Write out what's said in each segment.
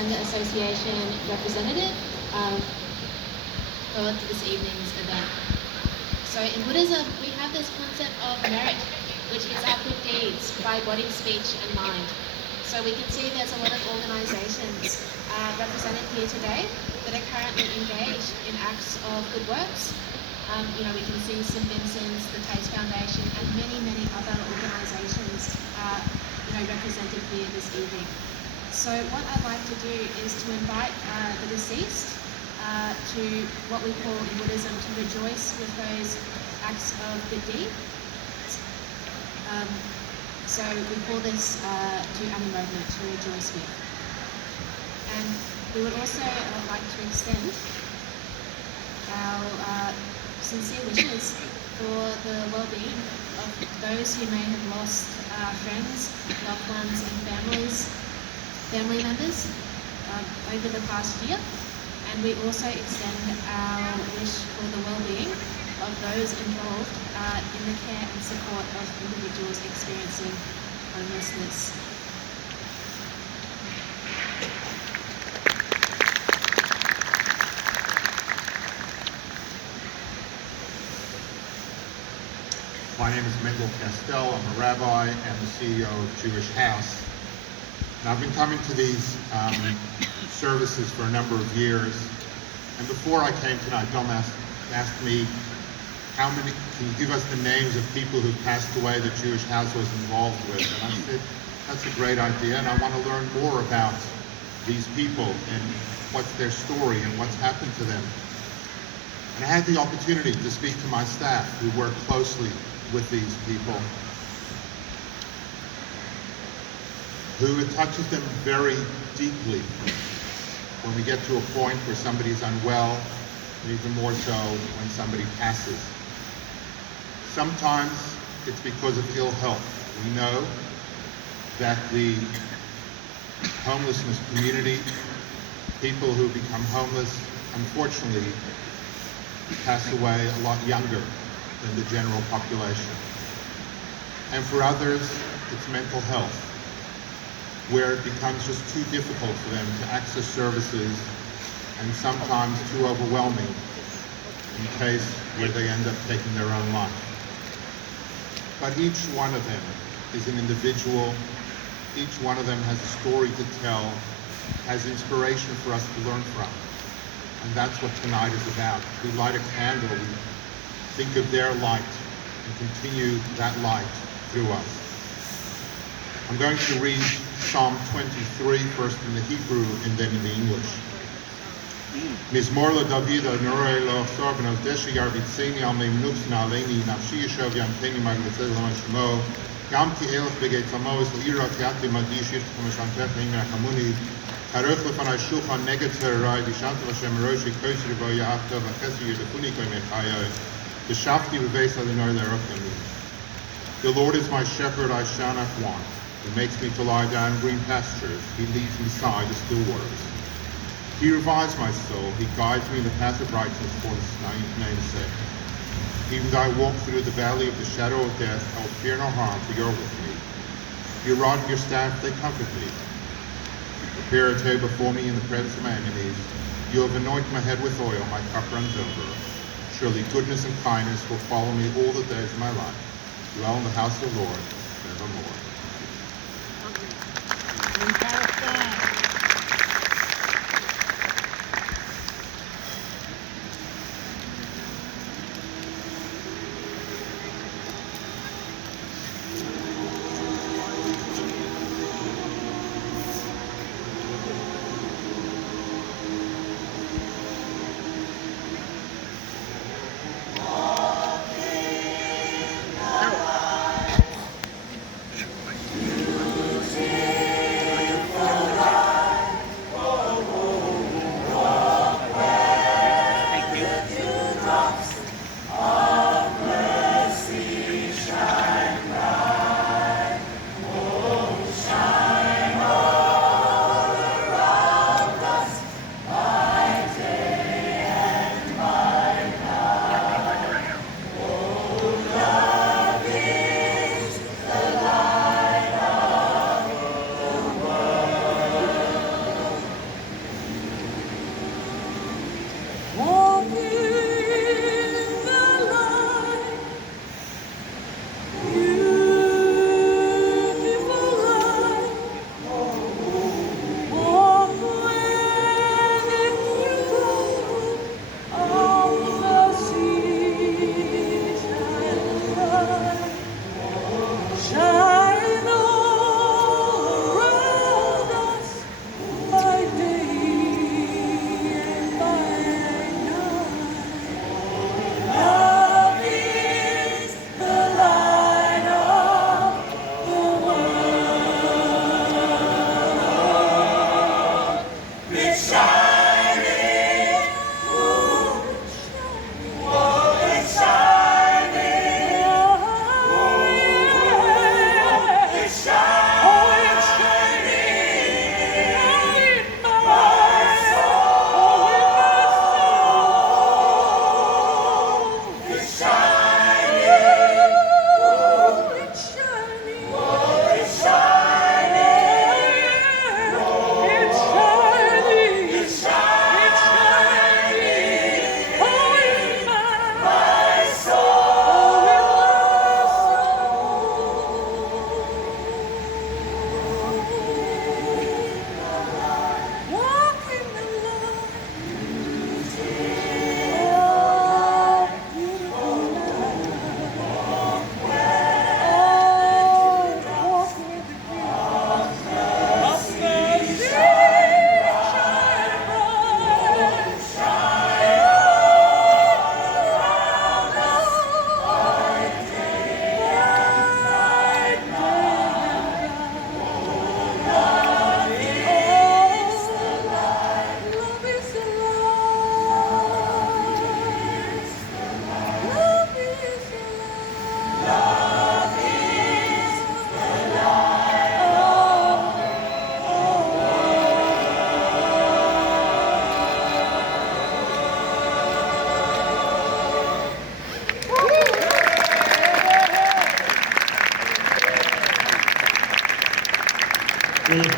Sangha Association representative for this evening's event. So in Buddhism, we have this concept of merit, which is our good deeds by body, speech, and mind. So we can see there's a lot of organisations represented here today that are currently engaged in acts of good works. We can see St Vincent's, the Taste Foundation, and many other organisations represented here this evening. So what I'd like to do is to invite the deceased to what we call in Buddhism to rejoice with those acts of good deed. So we call this to animodanat, to rejoice with. And we would also like to extend our sincere wishes for the well-being of those who may have lost friends, loved ones and family members over the past year. And we also extend our wish for the well-being of those involved in the care and support of individuals experiencing homelessness. My name is Mendel Castell. I'm a rabbi and the CEO of Jewish House. And I've been coming to these services for a number of years. And before I came tonight, Dom asked me, can you give us the names of people who passed away that Jewish House was involved with? And I said, that's a great idea, and I want to learn more about these people and what's their story and what's happened to them. And I had the opportunity to speak to my staff who work closely with these people, who it touches them very deeply when we get to a point where somebody's unwell, and even more so when somebody passes. Sometimes it's because of ill health. We know that the homelessness community, people who become homeless, unfortunately pass away a lot younger than the general population. And for others, it's mental health, where it becomes just too difficult for them to access services and sometimes too overwhelming in case where they end up taking their own life. But each one of them is an individual. Each one of them has a story to tell, has inspiration for us to learn from. And that's what tonight is about. We light a candle, we think of their light and continue that light through us. I'm going to read Psalm 23, first in the Hebrew and then in the English. Mizmor LaDavid Norei Lochsor B'Navdeshi Yarbitzeni Al Meimnuchsna Aleini Nafshi Yeshov Yamteni Magletzei Laman Shemo Gam Ki Elach Begeit Samo Es L'Ira Kiati Madi Shir Tchumashantech Neim Rachamuni Taruch Lefanai Shulchan Neged Terai Dishantav Hashem Roshi Koyser Bo Ya'achtav Achesi Yedefuni Koy Mechayo B'Shafti B'Beis Adonai L'Erochemi. The Lord is my shepherd, I shall not want. He makes me to lie down in green pastures. He leads me beside the still waters. He revives my soul. He guides me in the path of righteousness for his name's sake. Even though I walk through the valley of the shadow of death, I will fear no harm, for you are with me. Your rod and your staff, they comfort me. You prepare a table before me in the presence of my enemies. You have anointed my head with oil, my cup runs over. Surely goodness and kindness will follow me all the days of my life. Dwell in the house of the Lord forevermore.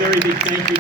very big thank you.